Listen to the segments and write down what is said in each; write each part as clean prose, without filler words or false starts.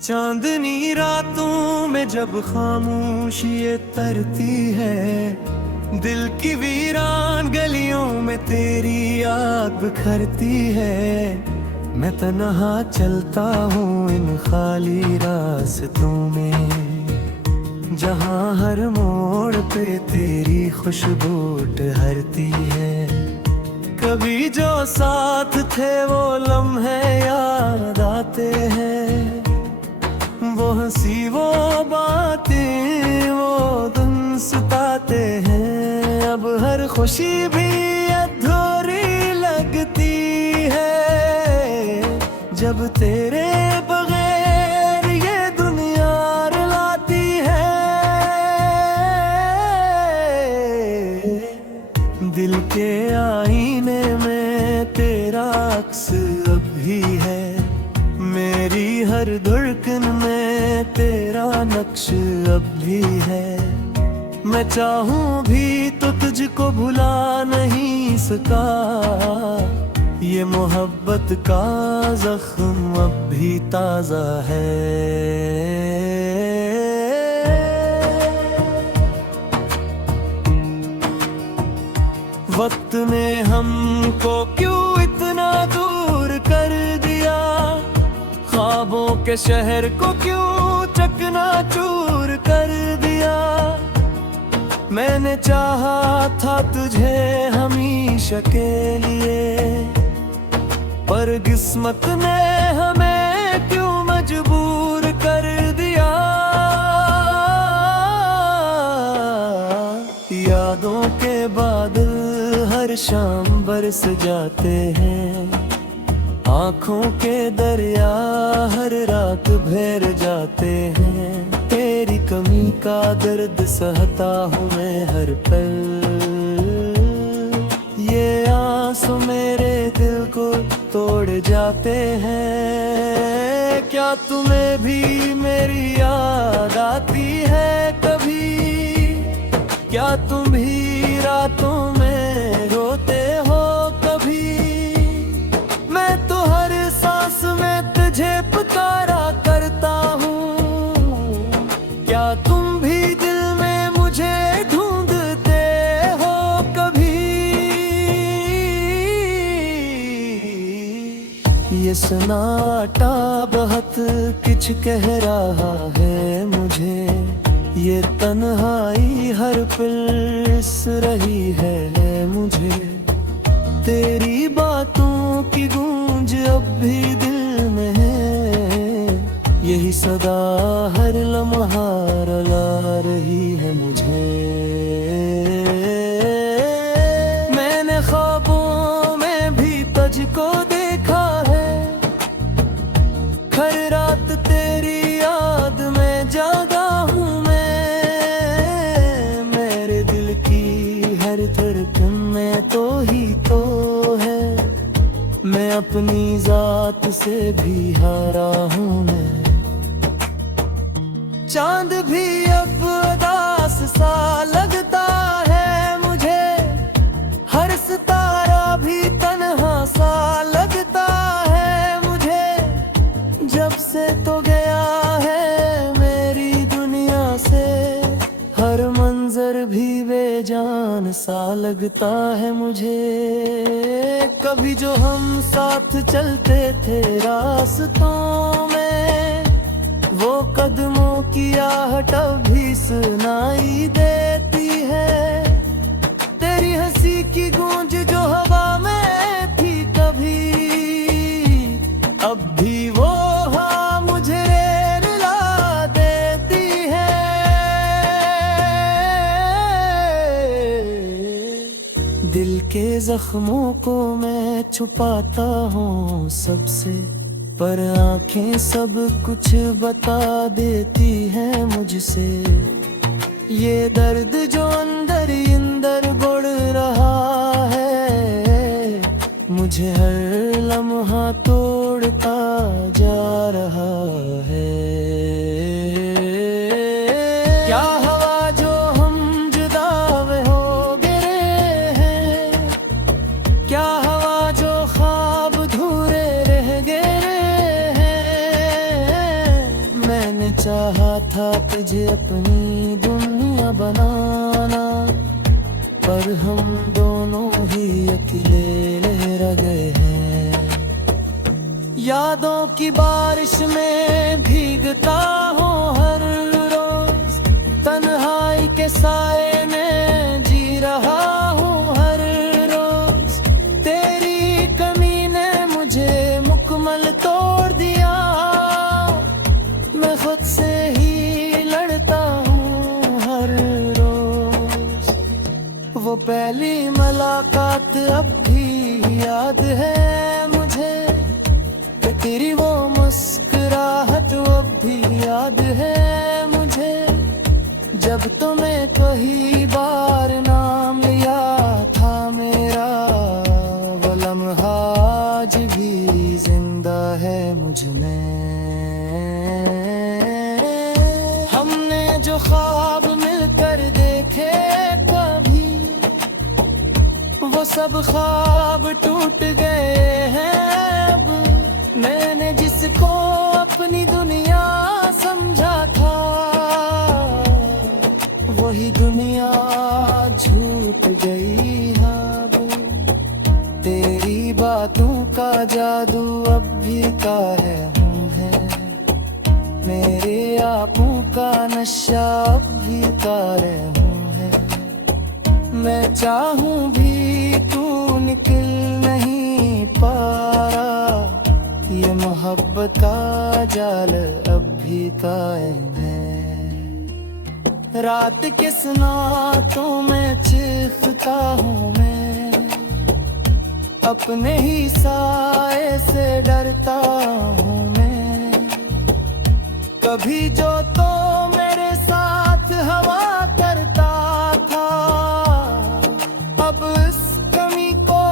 चांदनी रातों में जब खामोशी ये तरती है, दिल की वीरान गलियों में तेरी याद बिखरती है। मैं तन्हा चलता हूँ इन खाली रास्तों में, जहाँ हर मोड़ पे तेरी खुशबू ठहरती है। कभी जो साथ थे वो लम्हे याद आते हैं, वो हंसी वो बातें वो दिन सताते हैं। अब हर खुशी भी अधूरी लगती है, जब तेरे बगैर ये दुनिया रुलाती है। दिल के आईने में तेरा अक्स अब भी है, मेरी हर धड़कन में तेरा नक्श अब भी है। मैं चाहूं भी तो तुझको भुला नहीं सका, ये मोहब्बत का जख्म अब भी ताजा है। वक्त ने हमको क्यों इतना दूर कर दिया, ख्वाबों के शहर को क्यों चकनाचूर कर दिया। मैंने चाहा था तुझे हमेशा के लिए, पर किस्मत ने हमें क्यों मजबूर कर दिया। यादों के बादल हर शाम बरस जाते हैं, आँखों के दरिया हर रात भर जाते हैं। तेरी कमी का दर्द सहता हूँ मैं हर पल, ये आंसू मेरे दिल को तोड़ जाते हैं। क्या तुम्हें भी मेरी याद आती है कभी, क्या तुम भी रातों में रोते हो कभी। मैं तो हर सांस में तुझे पुकारा करता हूँ, क्या तुम भी दिल में मुझे ढूंढते हो कभी। ये सन्नाटा बहुत कुछ कह रहा है मुझे, ये तन्हाई हर पल रही है मुझे। तेरी बातों की गूंज अब भी दिल में है, यही सदा हर लम्हा रुला रही है मुझे। मैंने ख्वाबों में भी तुझको देखा है, हर रात तेरी याद में जागा हूँ मैं। मेरे दिल की हर धड़कन में तो ही तो है, मैं अपनी जात से भी हारा हूँ मैं। चांद भी अब उदास सा लगता है मुझे, हर सितारा भी तन्हा सा लगता है मुझे। जब से तो गया है मेरी दुनिया से, हर मंजर भी बेजान सा लगता है मुझे। कभी जो हम साथ चलते थे रास्तों में, वो कदमों की आहट अब भी सुनाई देती है। तेरी हंसी की गूंज जो हवा में थी कभी, अब भी वो हाँ मुझे रुला देती है। दिल के जख्मों को मैं छुपाता हूँ सबसे, पर आंखें सब कुछ बता देती हैं मुझसे। ये दर्द जो अंदर अंदर बढ़ रहा है, मुझे हर लम्हा तोड़ता जा रहा है। क्या हवा जो हम जुदा हो गए हैं, क्या हवा जो ख्वाब धूरे रह गए हैं। चाहा था तुझे अपनी दुनिया बनाना, पर हम दोनों ही अकेले रह गए हैं। यादों की बारिश में भीगता हूँ हर रोज, तन्हाई के साए में जी रहा हूँ हर रोज। तेरी कमी ने मुझे मुकम्मल तोड़ दिया, मैं खुद से ही लड़ता हूँ हर रोज। वो पहली मुलाकात अब भी याद है मुझे, तेरी वो मुस्कुराहट अब भी याद है मुझे। जब तुम्हें कई बार नाम लिया था मेरा, वो लम्हा आज भी जिंदा है मुझ में। हमने जो ख्वाब मिलकर देखे कभी, वो सब ख्वाब टूट गए हैं अब। मैंने जिसको अपनी दुनिया समझा था, वही दुनिया झूठ गई अब। तेरी बातों का जादू अब भी कायम है, मेरे आंखों का नशा अब भी कायम है। मैं चाहूं भी तू निकल नहीं पा रहा, ये मोहब्बत का जाल अब भी कायम है। रात के सुनातों में चीखता हूँ मैं, अपने ही साए से डरता हूँ मैं। कभी जो तो मेरे साथ हवा करता था, अब इस कमी को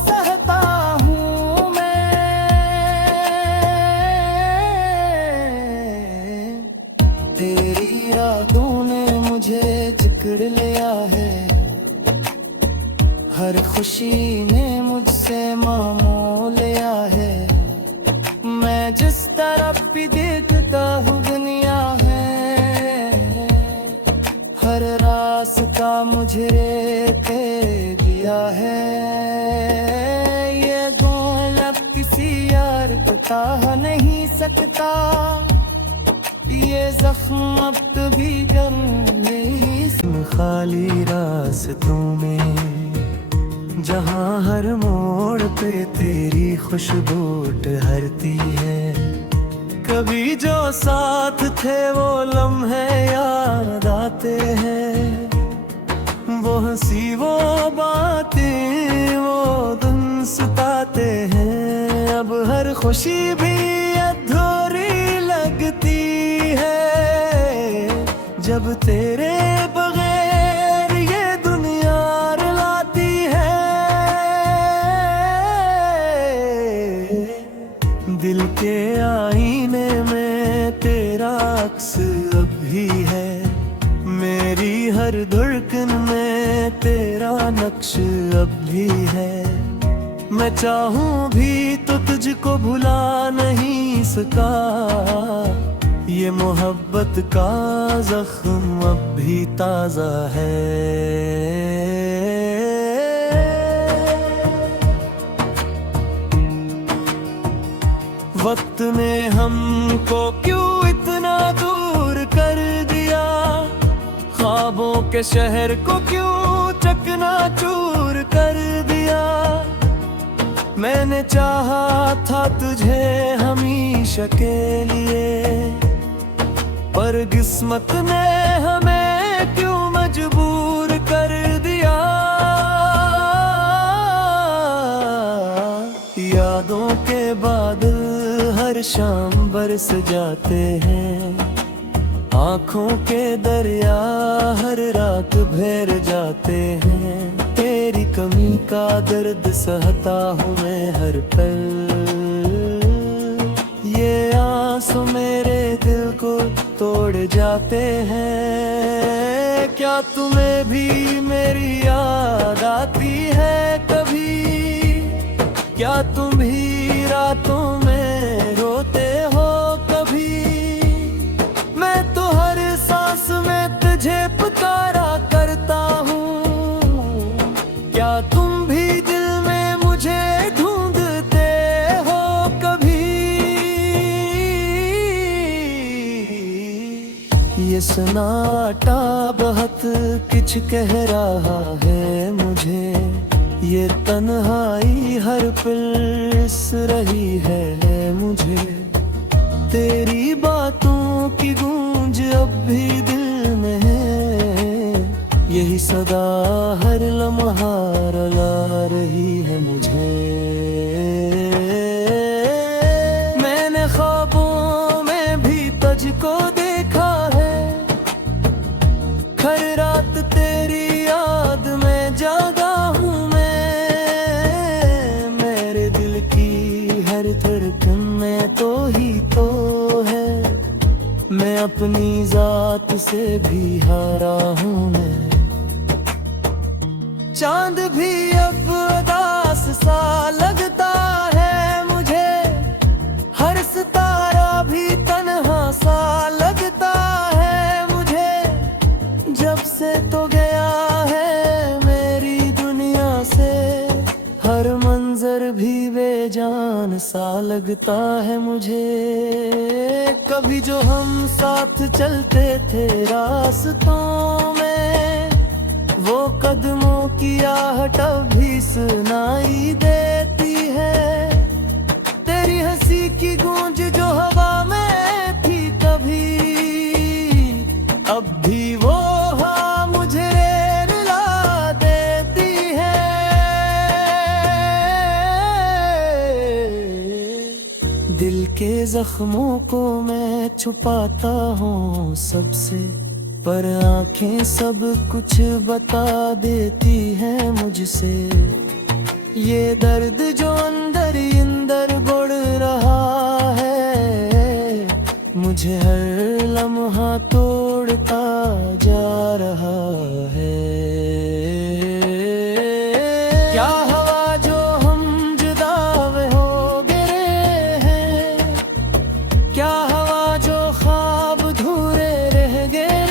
सहता हूँ मैं। तेरी यादों ने मुझे जिक्र लिया है, हर खुशी ने मुझसे मोह लिया है। मैं जिस तरफ भी देखता हूँ दुनिया है, हर रास्ता मुझे ते दिया है। ये दौलत किसी यार बता नहीं सकता, ये जख्म अब कभी जम नहीं। खाली रास्तों में जहाँ हर मोड़ पे तेरी खुशबू ठहरती है, कभी जो साथ थे वो लम्हे याद आते हैं। वो हंसी वो बातें वो दिन सताते हैं, अब हर खुशी भी अधूरी लगती है। जब तेरे बगैर ये दुनिया रुलाती है, दिल के आईने में तेरा अक्स अब भी है, मेरी हर धड़कन में तेरा नक्श अब भी है। मैं चाहूं भी तो तुझको भुला नहीं सका, ये मोहब्बत का जख्म अब भी ताजा है। वक्त ने हमको क्यों इतना दूर कर दिया, ख्वाबों के शहर को क्यों चकनाचूर कर दिया। मैंने चाहा था तुझे हमेशा के लिए, पर किस्मत ने हमें क्यों मजबूर कर दिया। यादों के बादल हर शाम बरस जाते हैं, आँखों के दरिया हर रात भर जाते हैं। तेरी कमी का दर्द सहता हूँ मैं हर पल, ये आंसू मेरे दिल को तोड़ जाते हैं। क्या तुम्हें भी मेरी याद आती है कभी, क्या तुम भी रातों में रोते हो कभी। सन्नाटा बहुत कुछ कह रहा है मुझे, ये तन्हाई हर पल रही है मुझे। तेरी बातों की गूंज अब भी दिल में है, यही सदा हर लम्हा रुला रही है मुझे। मैंने ख्वाबों में भी तुझको देखा है, हर रात तेरी याद में जागा हूँ मैं। मेरे दिल की हर धड़कन में तो ही तो है, मैं अपनी जात से भी हारा हूँ मैं। चांद भी अब उदास सा लगता है मुझे, हर सितारा भी तन्हा सा लगता है मुझे। जब से तो गया है मेरी दुनिया से, हर मंजर भी बेजान सा लगता है मुझे। कभी जो हम साथ चलते थे रास्तों में, वो कदमों की आहट भी सुनाई देती है। तेरी हंसी की गूंज जो हवा में थी कभी, अब भी वो हाँ मुझे रुला देती है। दिल के जख्मों को मैं छुपाता हूँ सबसे, पर आंखें सब कुछ बता देती हैं मुझसे। ये दर्द जो अंदर अंदर बढ़ रहा है, मुझे हर लम्हा तोड़ता जा रहा है। क्या हवा जो हम जुदा हो गए हैं, क्या हवा जो ख्वाब धूरे रह गए।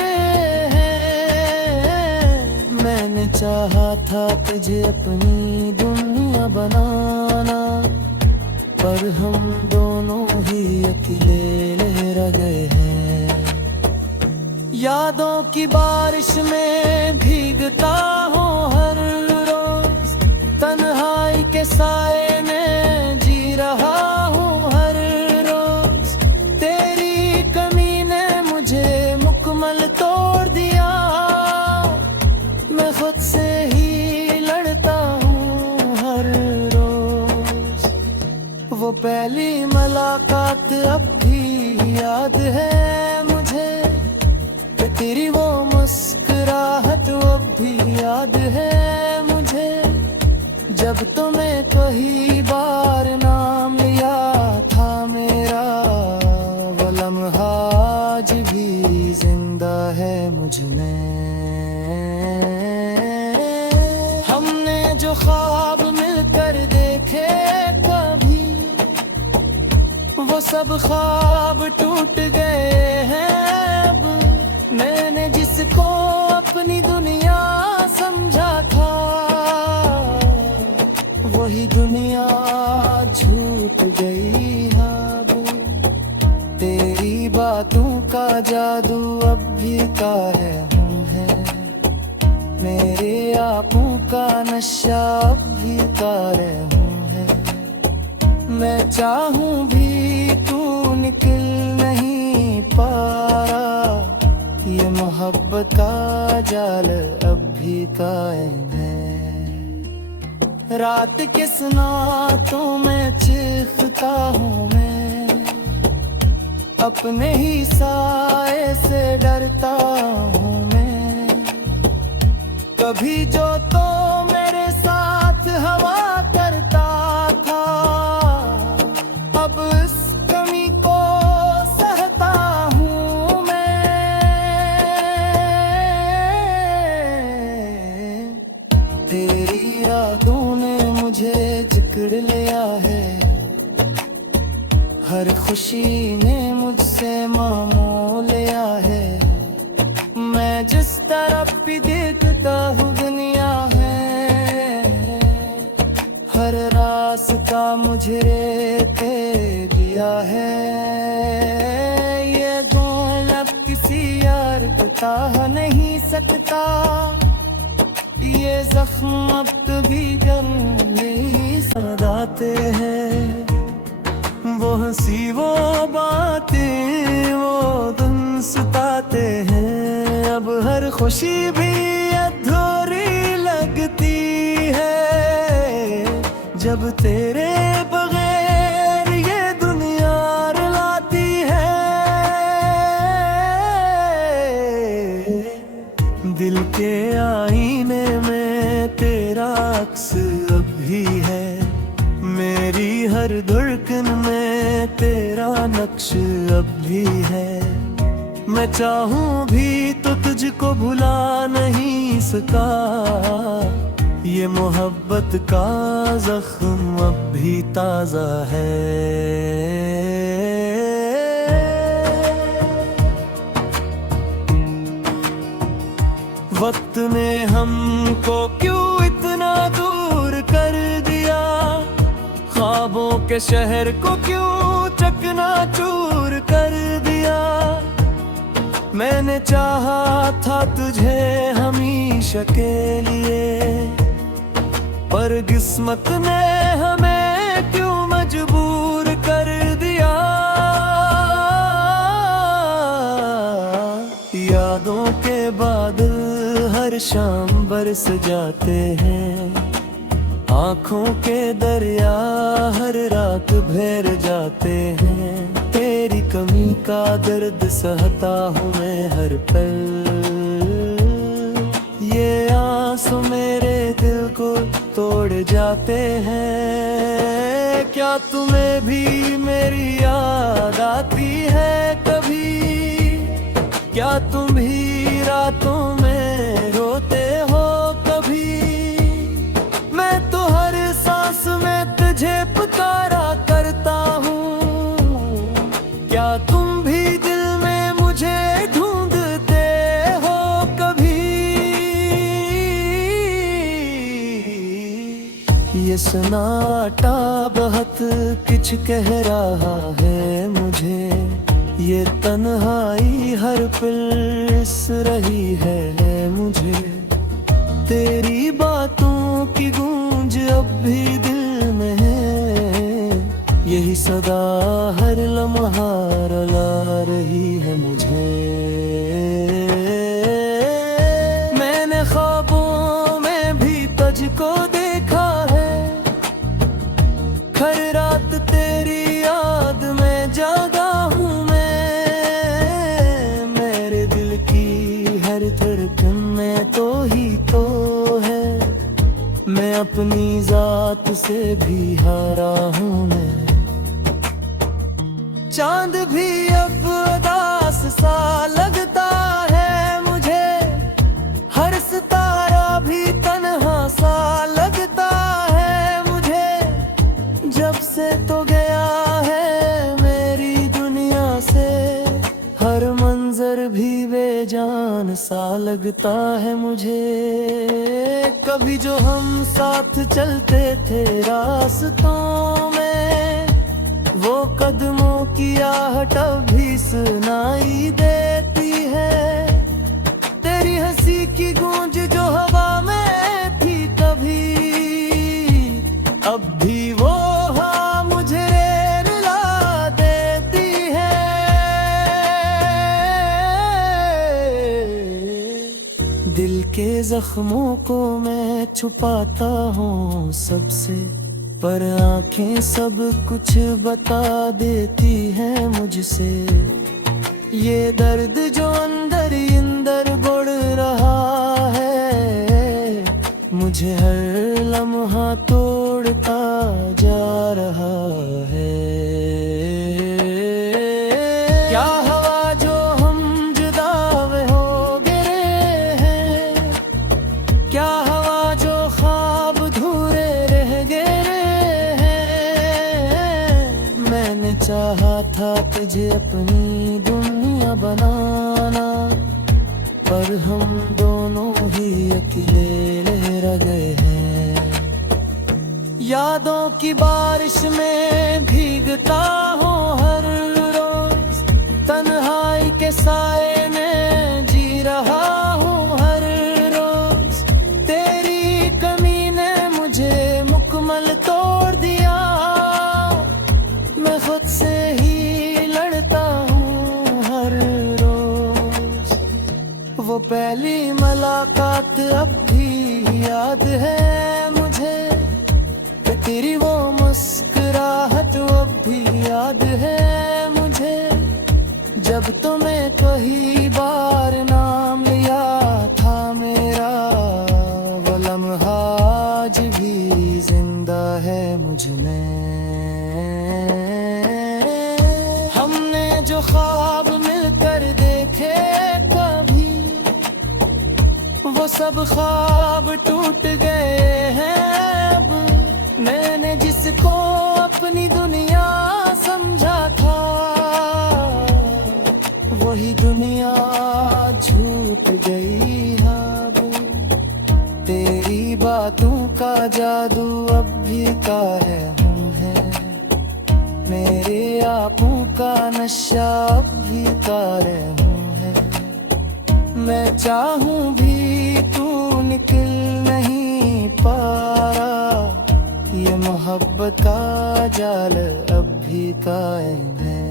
चाहा था तुझे अपनी दुनिया बनाना, पर हम दोनों ही अकेले रह गए हैं। यादों की बारिश में भीगता हूँ हर रोज, तन्हाई के साए में जी रहा हूँ हर रोज। तेरी कमी ने मुझे मुकम्मल तोड़ दिया, मैं खुद से ही लड़ता हूँ हर रोज। वो पहली मुलाकात अब भी याद है मुझे, तेरी वो मुस्कुराहट अब भी याद है मुझे। जब तुम्हें कई बार नाम लिया था मेरा, वो लम्हा आज भी जिंदा है मुझ में। जो ख्वाब मिलकर देखे कभी, वो सब ख्वाब टूट गए हैं अब। मैंने जिसको अपनी दुनिया समझा था, वही दुनिया झूठ गई अब। तेरी बातों का जादू अब भी कायम है, मेरे आंखों का नशा अब भी कायम है। मैं चाहूं भी तू निकल नहीं पा रहा, ये मोहब्बत का जाल अब भी कायम है। रात के सुनातों में चीखता हूँ मैं, अपने ही साए से डरता हूँ मैं। कभी जो तो मेरे साथ हवा करता था, अब इस कमी को सहता हूँ मैं। तेरी यादों ने मुझे जिक्र लिया है, हर खुशी ने मुझसे मोल लिया है। मैं जिस तरफ भी देखता हूँ दुनिया है, हर रास्ता मुझे ते दिया है। ये दो लब किसी यार बता नहीं सकता, ये जख्म अब कभी गम नहीं सदाते हैं। वो हंसी वो बातें वो दिन सताते हैं, अब हर खुशी भी अधूरी लगती है, जब तेरे बगैर ये दुनिया रुलाती है। दिल के आईने में तेरा अक्स अब भी है, मेरी हर धड़कन में तेरा नक्श अब भी है। मैं चाहूं भी तो तुझको भुला नहीं सका, ये मोहब्बत का जख्म अब भी ताजा है। वक्त ने हमको क्यों इतना दूर कर दिया, ख्वाबों के शहर को क्यों चकनाचूर कर दिया। मैंने चाहा था तुझे हमेशा के लिए, पर किस्मत ने हमें क्यों मजबूर कर दिया। यादों के बादल हर शाम बरस जाते हैं, आँखों के दरिया हर रात भर जाते हैं। तेरी कमी का दर्द सहता हूँ मैं हर पल, ये आंसू मेरे दिल को तोड़ जाते हैं। क्या तुम्हें भी मेरी याद आती है कभी, क्या तुम भी रातों में रोते हो कभी। मैं तो हर सांस में तुझे पुकारा करता हूँ, क्या तुम भी दिल में मुझे ढूंढते हो कभी। ये सन्नाटा बहुत कुछ कह रहा है मुझे, ये तन्हाई हर पल इस रही है मुझे। तेरी बातों की गूंज अब भी दिल में है, यही सदा हर लम्हा रुला रही है मुझे। मैंने ख्वाबों में भी तुझको देखा है, हर रात तेरी याद में जागा हूँ धड़कन में तो ही तो है। मैं अपनी जात से भी हारा हूँ मैं, चांद भी अब उदास सा लगता है मुझे, हर सितारा भी तन्हा सा लगता है मुझे। जब से तो गया है मेरी दुनिया से, हर मंजर भी बेजान सा लगता है मुझे। कभी जो हम साथ चलते थे रास्तों में, वो कदमों की आहट अब भी सुनाई देती है। तेरी हंसी की गूंज जो हवा में थी कभी, अब भी वो मुझे रुला देती है। दिल के जख्मों को मैं छुपाता हूँ सबसे, पर आंखें सब कुछ बता देती हैं मुझसे। ये दर्द जो अंदर अंदर बढ़ रहा है, मुझे हर लम्हा तोड़ता जा रहा है। क्या हवा जो हम जुदा हो गए हैं, क्या हवा जो ख्वाब धूरे रह गए हैं। मैंने चाहा था तुझे अपनी दुनिया बनाना, पर हम दोनों ही अकेले रह गए हैं। यादों की बारिश में भीगता हूँ हर रोज, तन्हाई के साए में जी पहली मुलाकात अब भी याद है मुझे, कि तेरी वो मुस्कुराहट अब भी याद है मुझे। जब तुम्हें कई बार नाम लिया था मेरा, वो लम्हा आज भी जिंदा है मुझ में। हमने जो ख्वाब मिलकर देखे कभी, वो सब ख्वाब टूट गए हैं अब। मैंने जिसको अपनी दुनिया समझा था, वही दुनिया झूठ गई अब। तेरी बातों का जादू अब भी कायम है, मेरे आंखों का नशा अब भी कायम है। मैं चाहूं भी तू निकल नहीं पा रहा, ये मोहब्बत का जाल अब भी कायम है।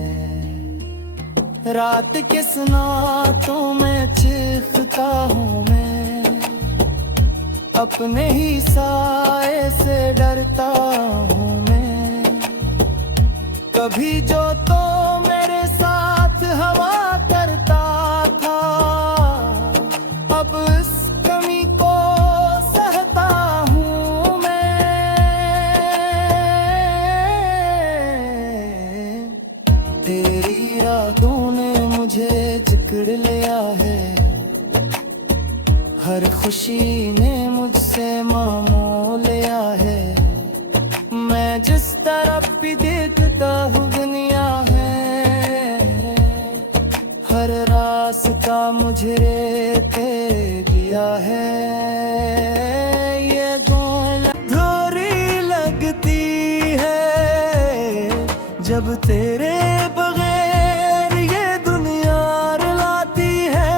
रात के सुनातों में चीखता हूँ मैं, अपने ही साए से डरता हूँ मैं। कभी जो तो मेरे साथ हवा करता था, अब इस कमी को सहता हूँ मैं। तेरी यादों ने मुझे जकड़ लिया है, हर खुशी ने मुझसे मोह लिया है। मैं जिस तरफ भी देखता हूँ दुनिया है, हर रास्ता मुझे रेते गया है। ये धोरी लगती है जब तेरे बगैर ये दुनिया रुलाती है।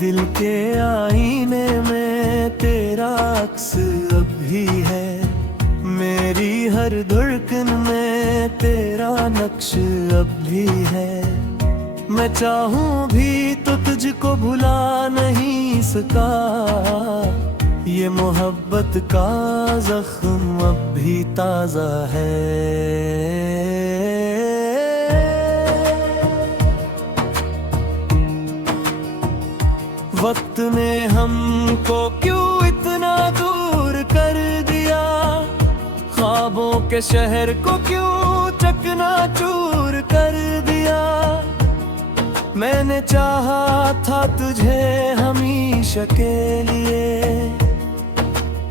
दिल के आईने में तेरा अक्स अब भी है, मेरी हर धड़कन में तेरा नक्श अब भी है। मैं चाहूं भी तो तुझको भुला नहीं सका, ये मोहब्बत का जख्म अब भी ताजा है। वक्त ने हमको क्यों इतना दूर कर दिया, ख्वाबों के शहर को क्यों चकनाचूर कर दिया। मैंने चाहा था तुझे हमेशा के लिए,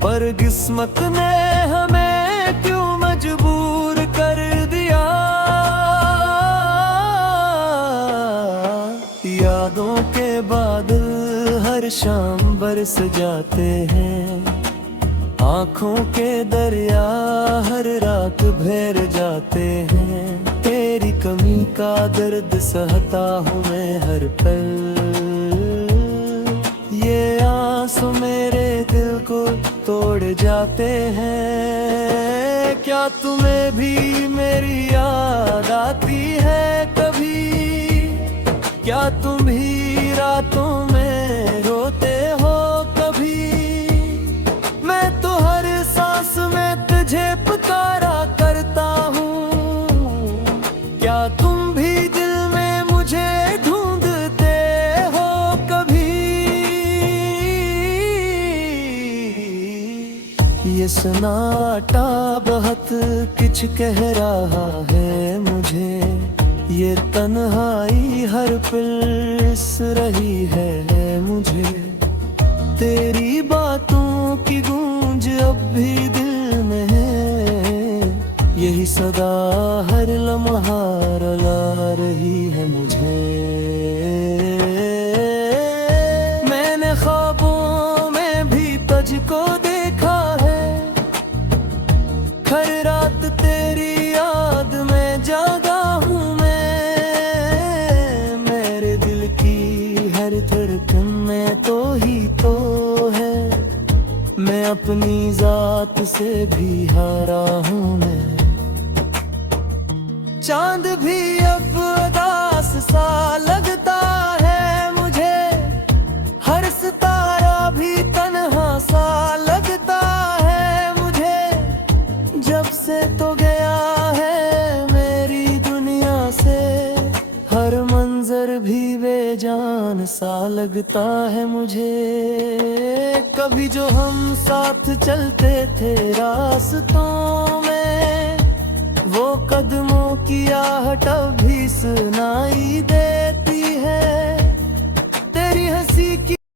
पर किस्मत ने हमें क्यों मजबूर कर दिया। यादों के बादल हर शाम बरस जाते हैं, आँखों के दरिया हर रात भर जाते हैं। तेरी कमी का दर्द सहता हूँ मैं हर पल, ये आंसू मेरे दिल को तोड़ जाते हैं। क्या तुम्हें भी मेरी याद आती है कभी, क्या तुम भी रातों में रोते हो कभी। मैं तो हर सांस में तुझे पुकारा करता हूँ, क्या तुम भी दिल में मुझे ढूंढते हो कभी। ये सन्नाटा बहुत कुछ कह रहा है मुझे, ये तन्हाई हर पल रही है मुझे। तेरी बातों की गूंज अब भी दिल में है, यही सदा हर लम्हा रुला रही है मुझे। मैंने ख्वाबों में भी तुझको देखा है, हर रात तेरी याद में जागा हूँ धड़कन में तो ही तो है। मैं अपनी जात से भी हारा हूँ मैं, चांद भी अब उदास गया है मेरी दुनिया से, हर मंजर भी बेजान सा लगता है मुझे। कभी जो हम साथ चलते थे रास्तों में, वो कदमों की आहट अब भी